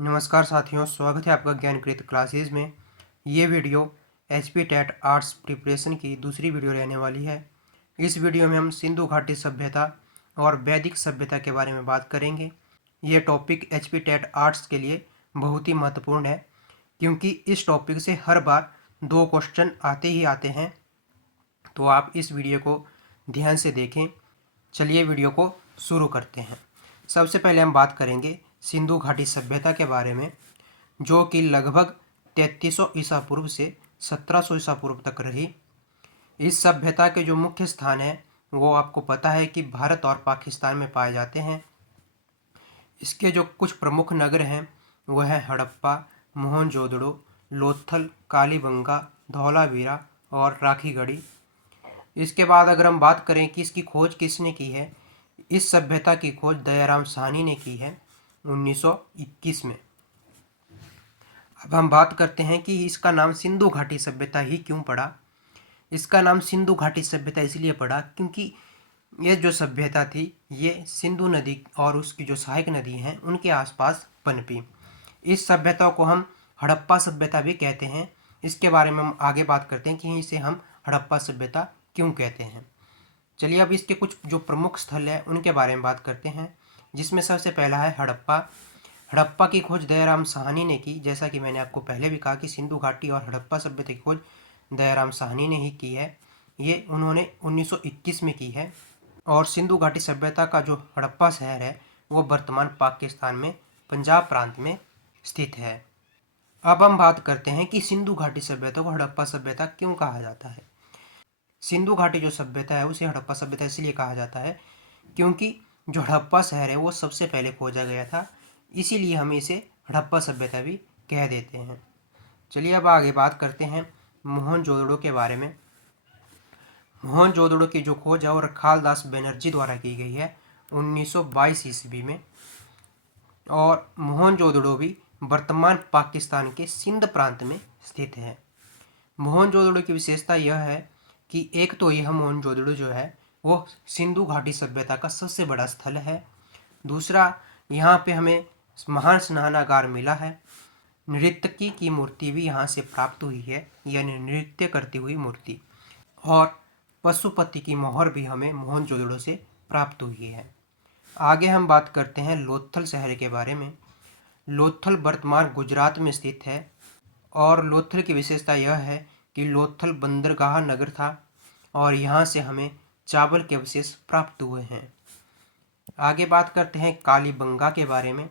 नमस्कार साथियों, स्वागत है आपका ज्ञानकृत क्लासेज में। ये video HP TET arts preparation की दूसरी वीडियो रहने वाली है। इस वीडियो में हम सिंधु घाटी सभ्यता और वैदिक सभ्यता के बारे में बात करेंगे। ये टॉपिक एचपी टेट आर्ट्स के लिए बहुत ही महत्वपूर्ण है, क्योंकि इस टॉपिक से हर बार 2 क्वेश्चन आते ही आते हैं। तो आप इस वीडियो को ध्यान से देखें। चलिए वीडियो को शुरू करते हैं। सबसे पहले हम बात करेंगे सिंधु घाटी सभ्यता के बारे में, जो कि लगभग 3300 ईसा पूर्व से 1700 ईसा पूर्व तक रही। इस सभ्यता के जो मुख्य स्थान है वो आपको पता है कि भारत और पाकिस्तान में पाए जाते हैं। इसके जो कुछ प्रमुख नगर हैं वह है हड़प्पा, मोहनजोदड़ो, लोथल, कालीबंगा, धौलावीरा और राखीगढ़ी। इसके बाद अगर हम बात करें कि इसकी खोज किसने की है, इस सभ्यता की खोज दयाराम साहनी ने की है 1921 में। अब हम बात करते हैं कि इसका नाम सिंधु घाटी सभ्यता ही क्यों पड़ा। इसका नाम सिंधु घाटी सभ्यता इसलिए पड़ा क्योंकि ये जो सभ्यता थी ये सिंधु नदी और उसकी जो सहायक नदी हैं उनके आसपास पनपी। इस सभ्यता को हम हड़प्पा सभ्यता भी कहते हैं। इसके बारे में हम आगे बात करते हैं कि इसे हम हड़प्पा सभ्यता क्यों कहते हैं। चलिए अब इसके कुछ जो प्रमुख स्थल है उनके बारे में बात करते हैं, जिसमें सबसे पहला है हड़प्पा। हड़प्पा की खोज दयाराम साहनी ने की। जैसा कि मैंने आपको पहले भी कहा कि सिंधु घाटी और हड़प्पा सभ्यता की खोज दयाराम साहनी ने ही की है। ये उन्होंने 1921 में की है। और सिंधु घाटी सभ्यता का जो हड़प्पा शहर है वो वर्तमान पाकिस्तान में पंजाब प्रांत में स्थित है। अब हम बात करते हैं कि सिंधु घाटी सभ्यता को हड़प्पा सभ्यता क्यों कहा जाता है। सिंधु घाटी जो सभ्यता है उसे हड़प्पा सभ्यता इसलिए कहा जाता है क्योंकि जो हड़प्पा शहर है वो सबसे पहले खोजा गया था, इसीलिए हम इसे हड़प्पा सभ्यता भी कह देते हैं। चलिए अब आगे बात करते हैं मोहनजोदड़ो के बारे में। मोहनजोदड़ो की जो खोज है वो रखालदास बनर्जी द्वारा की गई है 1922 ईस्वी में। और मोहनजोदड़ो भी वर्तमान पाकिस्तान के सिंध प्रांत में स्थित है। मोहनजोदड़ो की विशेषता यह है कि एक तो यह मोहनजोदड़ो जो है वो सिंधु घाटी सभ्यता का सबसे बड़ा स्थल है। दूसरा, यहाँ पे हमें महान स्नानागार मिला है। नृत्यकी की मूर्ति भी यहाँ से प्राप्त हुई है, यानी नृत्य करती हुई मूर्ति। और पशुपति की मोहर भी हमें मोहनजोदड़ो से प्राप्त हुई है। आगे हम बात करते हैं लोथल शहर के बारे में। लोथल वर्तमान गुजरात में स्थित है। और लोथल की विशेषता यह है कि लोथल बंदरगाह नगर था और यहाँ से हमें चावल के अवशेष प्राप्त हुए हैं। आगे बात करते हैं कालीबंगा के बारे में।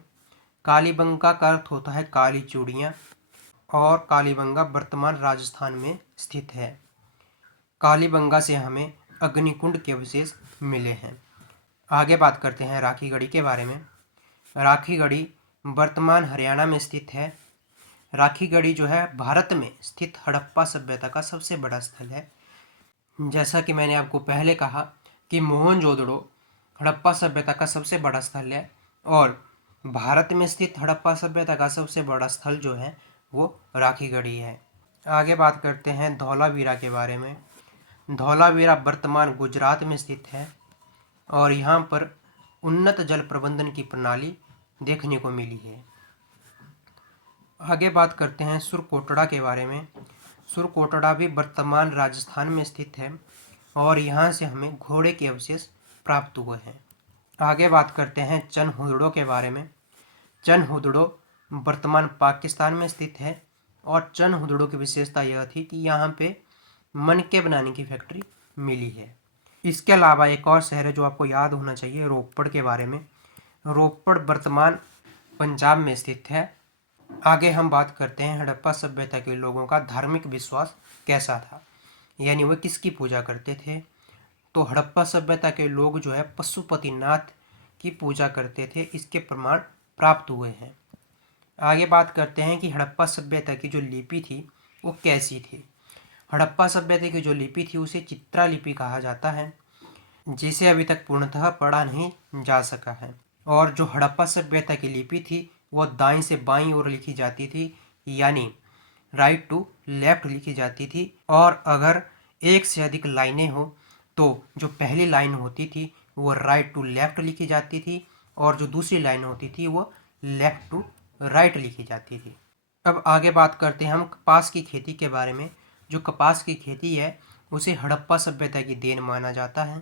कालीबंगा का अर्थ होता है काली चूड़ियाँ, और कालीबंगा वर्तमान राजस्थान में स्थित है। कालीबंगा से हमें अग्निकुंड के अवशेष मिले हैं। आगे बात करते हैं राखीगढ़ी के बारे में। राखीगढ़ी वर्तमान हरियाणा में स्थित है। राखीगढ़ी जो है भारत में स्थित हड़प्पा सभ्यता का सबसे बड़ा स्थल है। जैसा कि मैंने आपको पहले कहा कि मोहनजोदड़ो हड़प्पा सभ्यता का सबसे बड़ा स्थल है, और भारत में स्थित हड़प्पा सभ्यता का सबसे बड़ा स्थल जो है वो राखीगढ़ी है। आगे बात करते हैं धौलावीरा के बारे में। धौलावीरा वर्तमान गुजरात में स्थित है और यहाँ पर उन्नत जल प्रबंधन की प्रणाली देखने को मिली है। आगे बात करते हैं सुरकोटड़ा के बारे में। सुरकोटड़ा भी वर्तमान राजस्थान में स्थित है और यहाँ से हमें घोड़े के अवशेष प्राप्त हुए हैं। आगे बात करते हैं चनहुदड़ो के बारे में। चनहुदड़ो वर्तमान पाकिस्तान में स्थित है और चनहुदड़ो की विशेषता यह थी कि यहाँ पे मनके बनाने की फैक्ट्री मिली है। इसके अलावा एक और शहर है जो आपको याद होना चाहिए, रोपड़ के बारे में। रोपड़ वर्तमान पंजाब में स्थित है। आगे हम बात करते हैं हड़प्पा सभ्यता के लोगों का धार्मिक विश्वास कैसा था, यानी वह किसकी पूजा करते थे। तो हड़प्पा सभ्यता के लोग जो है पशुपतिनाथ की पूजा करते थे, इसके प्रमाण प्राप्त हुए हैं। आगे बात करते हैं कि हड़प्पा सभ्यता की जो लिपि थी वो कैसी थी। हड़प्पा सभ्यता की जो लिपि थी उसे चित्रा लिपि कहा जाता है, जिसे अभी तक पूर्णतः पढ़ा नहीं जा सका है। और जो हड़प्पा सभ्यता की लिपि थी वो दाएं से बाईं ओर लिखी जाती थी, यानी राइट टू लेफ्ट लिखी जाती थी। और अगर एक से अधिक लाइनें हो तो जो पहली लाइन होती थी वो राइट टू लेफ्ट लिखी जाती थी और जो दूसरी लाइन होती थी वो लेफ्ट टू राइट लिखी जाती थी। अब आगे बात करते हैं हम कपास की खेती के बारे में। जो कपास की खेती है उसे हड़प्पा सभ्यता की देन माना जाता है।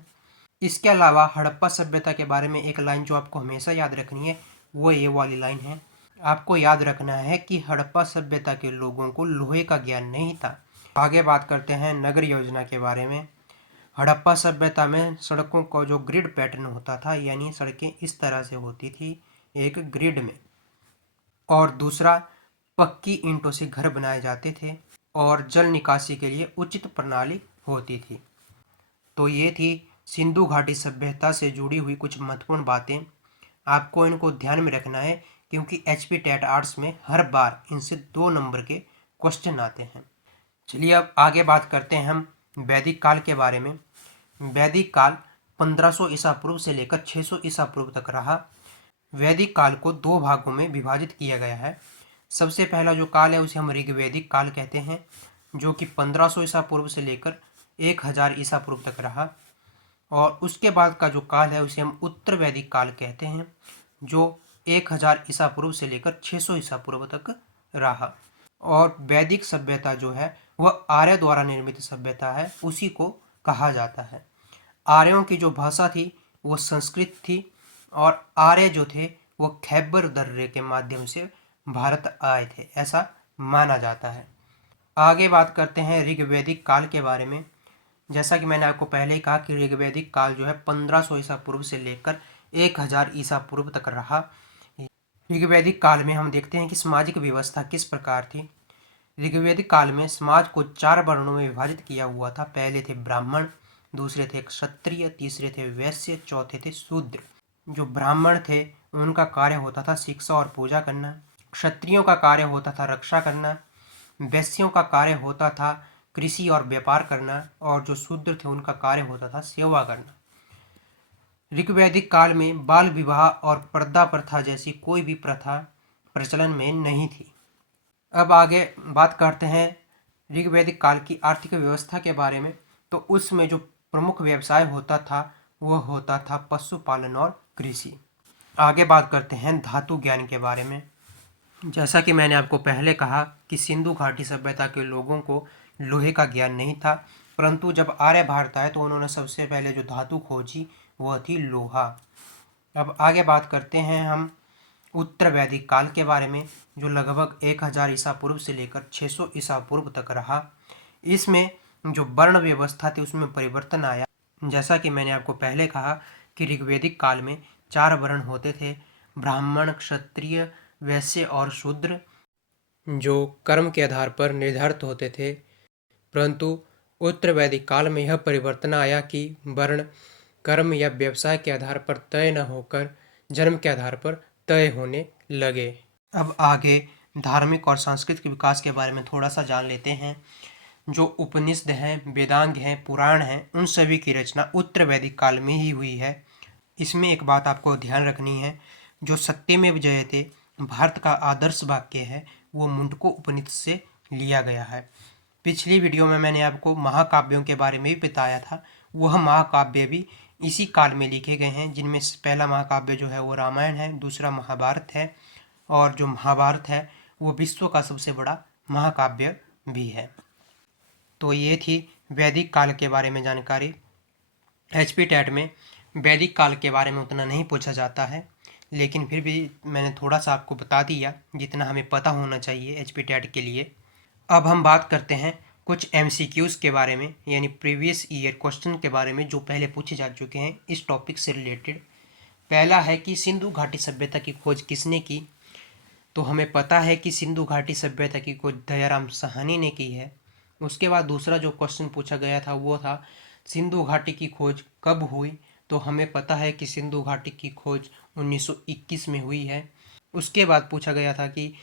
इसके अलावा हड़प्पा सभ्यता के बारे में एक लाइन जो आपको हमेशा याद रखनी है वो ये वाली लाइन है। आपको याद रखना है कि हड़प्पा सभ्यता के लोगों को लोहे का ज्ञान नहीं था। आगे बात करते हैं नगर योजना के बारे में। हड़प्पा सभ्यता में सड़कों का जो ग्रिड पैटर्न होता था, यानी सड़कें इस तरह से होती थी एक ग्रिड में, और दूसरा पक्की ईंटों से घर बनाए जाते थे और जल निकासी के लिए उचित प्रणाली होती थी। तो ये थी सिंधु घाटी सभ्यता से जुड़ी हुई कुछ महत्वपूर्ण बातें। आपको इनको ध्यान में रखना है क्योंकि एचपी टेट आर्ट्स में हर बार इनसे 2 नंबर के क्वेश्चन आते हैं। चलिए अब आगे बात करते हैं हम वैदिक काल के बारे में। वैदिक काल 1500 ईसा पूर्व से लेकर 600 ईसा पूर्व तक रहा। वैदिक काल को 2 भागों में विभाजित किया गया है। सबसे पहला जो काल है उसे हम ऋग्वैदिक काल कहते हैं, जो कि 1500 ईसा पूर्व से लेकर 1000 ईसा पूर्व तक रहा। और उसके बाद का जो काल है उसे हम उत्तर वैदिक काल कहते हैं, जो 1000 ईसा पूर्व से लेकर 600 ईसा पूर्व तक रहा। और वैदिक सभ्यता जो है वह आर्य द्वारा निर्मित सभ्यता है, उसी को कहा जाता है। आर्यों की जो भाषा थी वो संस्कृत थी और आर्य जो थे वो खैबर दर्रे के माध्यम से भारत आए थे, ऐसा माना जाता है। आगे बात करते हैं ऋग्वैदिक काल के बारे में। जैसा कि मैंने आपको पहले ही कहा कि ऋग्वैदिक काल जो है 1500 ईसा पूर्व से लेकर 1000 ईसा पूर्व तक रहा। ऋग्वैदिक काल में हम देखते हैं कि सामाजिक व्यवस्था किस प्रकार थी। ऋग्वैदिक काल में समाज को 4 वर्णों में विभाजित किया हुआ था। पहले थे ब्राह्मण, दूसरे थे क्षत्रिय, तीसरे थे वैश्य, चौथे थे शूद्र। जो ब्राह्मण थे उनका कार्य होता था शिक्षा और पूजा करना, क्षत्रियों का कार्य होता था रक्षा करना, वैश्यों का कार्य होता था कृषि और व्यापार करना, और जो शूद्र थे उनका कार्य होता था सेवा करना। ऋग्वैदिक काल में बाल विवाह और पर्दा प्रथा जैसी कोई भी प्रथा प्रचलन में नहीं थी। अब आगे बात करते हैं ऋग्वैदिक काल की आर्थिक व्यवस्था के बारे में। तो उसमें जो प्रमुख व्यवसाय होता था वह होता था पशुपालन और कृषि। आगे बात करते हैं धातु ज्ञान के बारे में। जैसा कि मैंने आपको पहले कहा कि सिंधु घाटी सभ्यता के लोगों को लोहे का ज्ञान नहीं था, परंतु जब आर्य भारत आए तो उन्होंने सबसे पहले जो धातु खोजी वह थी लोहा। अब आगे बात करते हैं हम उत्तर वैदिक काल के बारे में, जो लगभग 1000 ईसा पूर्व से लेकर 600 ईसा पूर्व तक रहा। इसमें जो वर्ण व्यवस्था थी उसमें परिवर्तन आया। जैसा कि मैंने आपको पहले कहा कि ऋग्वैदिक काल में 4 वर्ण होते थे, ब्राह्मण, क्षत्रिय, वैश्य और शूद्र, जो कर्म के आधार पर निर्धारित होते थे। परंतु उत्तर वैदिक काल में यह परिवर्तन आया कि वर्ण कर्म या व्यवसाय के आधार पर तय न होकर जन्म के आधार पर तय होने लगे। अब आगे धार्मिक और सांस्कृतिक विकास के बारे में थोड़ा सा जान लेते हैं। जो उपनिषद हैं, वेदांग हैं, पुराण हैं, उन सभी की रचना उत्तर वैदिक काल में ही हुई है। इसमें एक बात आपको ध्यान रखनी है, जो सत्यमेव जयते भारत का आदर्श वाक्य है वो मुंडको उपनिषद से लिया गया है। पिछली वीडियो में मैंने आपको महाकाव्यों के बारे में भी बताया था, वह महाकाव्य भी इसी काल में लिखे गए हैं, जिनमें पहला महाकाव्य जो है वो रामायण है, दूसरा महाभारत है, और जो महाभारत है वो विश्व का सबसे बड़ा महाकाव्य भी है। तो ये थी वैदिक काल के बारे में जानकारी। एचपी टेट में वैदिक काल के बारे में उतना नहीं पूछा जाता है, लेकिन फिर भी मैंने थोड़ा सा आपको बता दिया जितना हमें पता होना चाहिए एचपी टेट के लिए। अब हम बात करते हैं कुछ एमसीक्यूज़ के बारे में, यानी प्रीवियस ईयर क्वेश्चन के बारे में जो पहले पूछे जा चुके हैं इस टॉपिक से रिलेटेड। पहला है कि सिंधु घाटी सभ्यता की खोज किसने की। तो हमें पता है कि सिंधु घाटी सभ्यता की खोज दयाराम साहनी ने की है। उसके बाद दूसरा जो क्वेश्चन पूछा गया था वो था सिंधु घाटी की खोज कब हुई। तो हमें पता है कि सिंधु घाटी की खोज 1921 में हुई है। उसके बाद पूछा गया था कि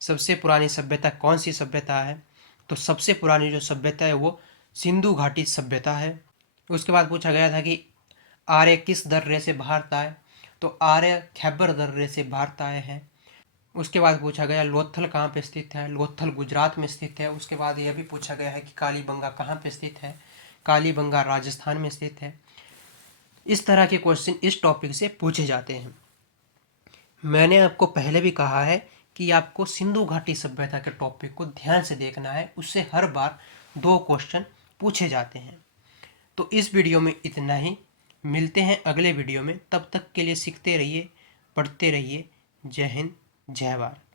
सबसे पुरानी सभ्यता कौन सी सभ्यता है। तो सबसे पुरानी जो सभ्यता है वो सिंधु घाटी सभ्यता है। उसके बाद पूछा गया था कि आर्य किस दर्रे से भारत आए। तो आर्य खैबर दर्रे से भारत आए हैं। उसके बाद पूछा गया लोथल कहाँ पे स्थित है। लोथल गुजरात में स्थित है। उसके बाद यह भी पूछा गया है कि कालीबंगा कहाँ पे स्थित है। कालीबंगा राजस्थान में स्थित है। इस तरह के क्वेश्चन इस टॉपिक से पूछे जाते हैं। मैंने आपको पहले भी कहा है कि आपको सिंधु घाटी सभ्यता के टॉपिक को ध्यान से देखना है, उससे हर बार 2 क्वेश्चन पूछे जाते हैं। तो इस वीडियो में इतना ही, मिलते हैं अगले वीडियो में। तब तक के लिए सीखते रहिए, पढ़ते रहिए। जय हिंद, जय भारत।